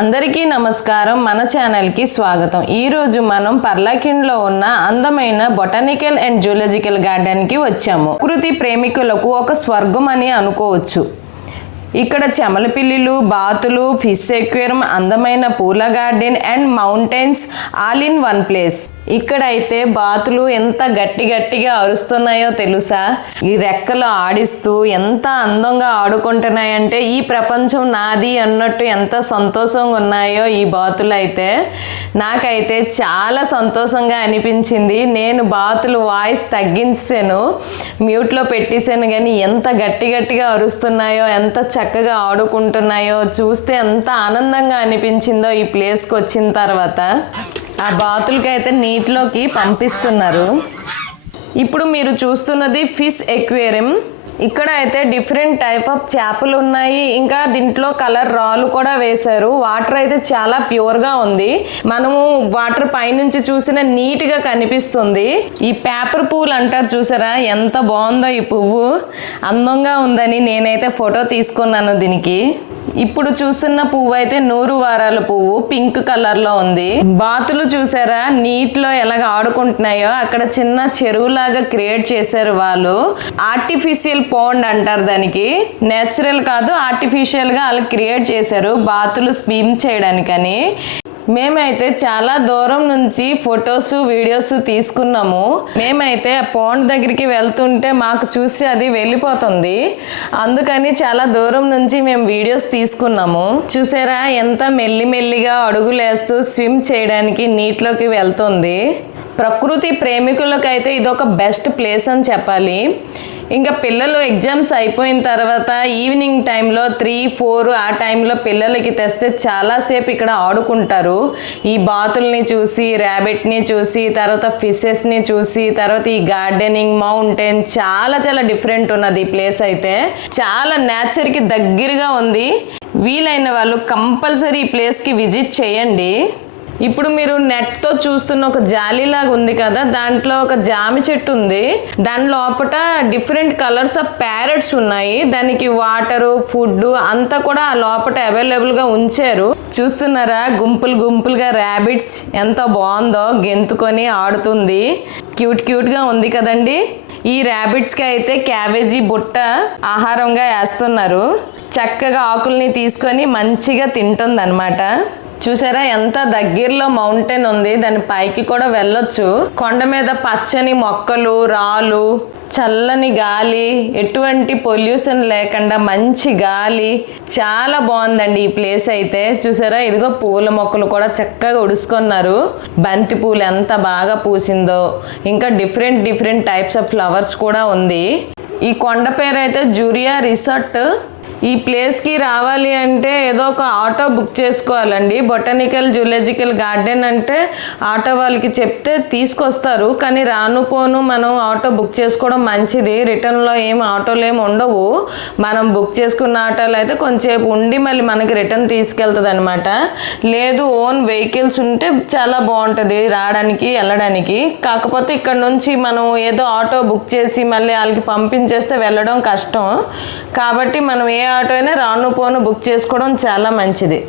అందరికీ నమస్కారం. మన ఛానల్కి స్వాగతం. ఈరోజు మనం పర్లాకిండ్లో ఉన్న అందమైన బొటానికల్ అండ్ జూలాజికల్ గార్డెన్కి వచ్చాము. ప్రకృతి ప్రేమికులకు ఒక స్వర్గం అని అనుకోవచ్చు. ఇక్కడ చెమలపిల్లులు, బాతులు, ఫిష్ ఎక్వేరియం, అందమైన పూల garden and mountains all in one place. ఇక్కడైతే బాతులు ఎంత గట్టిగా అరుస్తున్నాయో తెలుసా? ఈ రెక్కలు ఆడిస్తూ ఎంత అందంగా ఆడుకుంటున్నాయంటే ఈ ప్రపంచం నాది అన్నట్టు ఎంత సంతోషంగా ఉన్నాయో ఈ బాతులు అయితే. నాకైతే చాలా సంతోషంగా అనిపించింది. నేను బాతులు వాయిస్ తగ్గించాను, మ్యూట్లో పెట్టేశాను, కానీ ఎంత గట్టిగా అరుస్తున్నాయో, ఎంత చక్కగా ఆడుకుంటున్నాయో చూస్తే ఎంత ఆనందంగా అనిపించిందో ఈ ప్లేస్కి వచ్చిన తర్వాత. ఆ బాతులకైతే నీటిలోకి పంపిస్తున్నారు. ఇప్పుడు మీరు చూస్తున్నది ఫిష్ ఎక్వేరియం. ఇక్కడ అయితే డిఫరెంట్ టైప్ ఆఫ్ చేపలు ఉన్నాయి. ఇంకా దీంట్లో కలర్ రాళ్ళు కూడా వేశారు. వాటర్ అయితే చాలా ప్యూర్గా ఉంది. మనము వాటర్ పైనుంచి చూసిన నీట్గా కనిపిస్తుంది. ఈ పేపర్ పువ్వులు అంటారు చూసారా, ఎంత బాగుందో ఈ పువ్వు. అందంగా ఉందని నేనైతే ఫోటో తీసుకున్నాను దీనికి. ఇప్పుడు చూస్తున్న పువ్వు అయితే 100 వారాల పువ్వు, పింక్ కలర్లో ఉంది. బాతులు చూసారా నీటిలో ఎలాగ ఆడుకుంటున్నాయో. అక్కడ చిన్న చెరువులాగా క్రియేట్ చేశారు వాళ్ళు. ఆర్టిఫిషియల్ పాండ్ అంటారు దానికి. నేచురల్ కాదు, ఆర్టిఫిషియల్గా వాళ్ళు క్రియేట్ చేశారు బాతులు స్విమ్ చేయడానికని. మేమైతే చాలా దూరం నుంచి ఫొటోస్ వీడియోస్ తీసుకున్నాము. మేమైతే ఆ పాండ్ దగ్గరికి వెళ్తుంటే మాకు చూసి అది వెళ్ళిపోతుంది. అందుకని చాలా దూరం నుంచి మేము వీడియోస్ తీసుకున్నాము. చూసారా ఎంత మెల్లిగా అడుగులేస్తూ స్విమ్ చేయడానికి నీటిలోకి వెళ్తుంది. ప్రకృతి ప్రేమికులకైతే ఇదొక బెస్ట్ ప్లేస్ అని చెప్పాలి. ఇంకా పిల్లలు ఎగ్జామ్స్ అయిపోయిన తర్వాత ఈవినింగ్ టైంలో 3-4 ఆ టైంలో పిల్లలకి తెస్తే చాలాసేపు ఇక్కడ ఆడుకుంటారు. ఈ బాతుల్ని చూసి, ర్యాబిట్ని చూసి, తర్వాత ఫిషెస్ని చూసి, తర్వాత ఈ గార్డెనింగ్, మౌంటైన్ చాలా డిఫరెంట్ ఉన్నది ఈ ప్లేస్ అయితే. చాలా నేచర్కి దగ్గరగా ఉంది. వీలైన వాళ్ళు కంపల్సరీ ఈ ప్లేస్కి విజిట్ చేయండి. ఇప్పుడు మీరు నెట్తో చూస్తున్న ఒక జాలీలాగా ఉంది కదా, దాంట్లో ఒక జామి చెట్టు ఉంది. దాని లోపల డిఫరెంట్ కలర్స్ ఆఫ్ ప్యారెట్స్ ఉన్నాయి. దానికి వాటరు, ఫుడ్ అంతా కూడా ఆ లోపల అవైలబుల్గా ఉంచారు. చూస్తున్నారా గుంపులుగా ర్యాబిట్స్ ఎంత బాగుందో, గెంతుకొని ఆడుతుంది. క్యూట్గా ఉంది కదండి. ఈ ర్యాబిట్స్కి అయితే క్యాబేజీ బుట్ట ఆహారంగా వేస్తున్నారు. చక్కగా ఆకుల్ని తీసుకొని మంచిగా తింటుంది అన్నమాట. చూసారా ఎంత దగ్గరలో మౌంటైన్ ఉంది, దాని పైకి కూడా వెళ్ళొచ్చు. కొండ మీద పచ్చని మొక్కలు, రాళ్ళు, చల్లని గాలి, ఎటువంటి పొల్యూషన్ లేకుండా మంచి గాలి, చాలా బాగుందండి ఈ ప్లేస్ అయితే. చూసారా ఇదిగో పూల మొక్కలు కూడా చక్కగా ఉడుచుకున్నారు. బంతి పూలు ఎంత బాగా పూసిందో. ఇంకా డిఫరెంట్ టైప్స్ ఆఫ్ ఫ్లవర్స్ కూడా ఉంది. ఈ కొండ పేరు అయితే జూరియా రిసార్ట్. ఈ ప్లేస్కి రావాలి అంటే ఏదో ఒక ఆటో బుక్ చేసుకోవాలండి. బొటానికల్ జూలాజికల్ గార్డెన్ అంటే ఆటో వాళ్ళకి చెప్తే తీసుకొస్తారు, కానీ రాను పోను మనం ఆటో బుక్ చేసుకోవడం మంచిది. రిటర్న్లో ఆటోలు ఏమి ఉండవు. మనం బుక్ చేసుకున్న ఆటోలు అయితే కొంచెంసేపు ఉండి మళ్ళీ మనకి రిటర్న్ తీసుకెళ్తుంది అనమాట. లేదు ఓన్ వెహికల్స్ ఉంటే చాలా బాగుంటుంది రావడానికి వెళ్ళడానికి. కాకపోతే ఇక్కడ నుంచి మనం ఏదో ఆటో బుక్ చేసి మళ్ళీ వాళ్ళకి పంపించేస్తే వెళ్ళడం కష్టం. కాబట్టి మనం ఏ ఆటో అయినా రాను పోను బుక్ చేసుకోవడం చాలా మంచిది.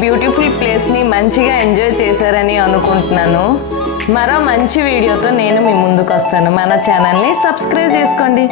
బ్యూటిఫుల్ ప్లేస్ని మంచిగా ఎంజాయ్ చేశారని అనుకుంటున్నాను. మరో మంచి వీడియోతో నేను మీ ముందుకు వస్తాను. మన ఛానల్ని సబ్స్క్రైబ్ చేసుకోండి.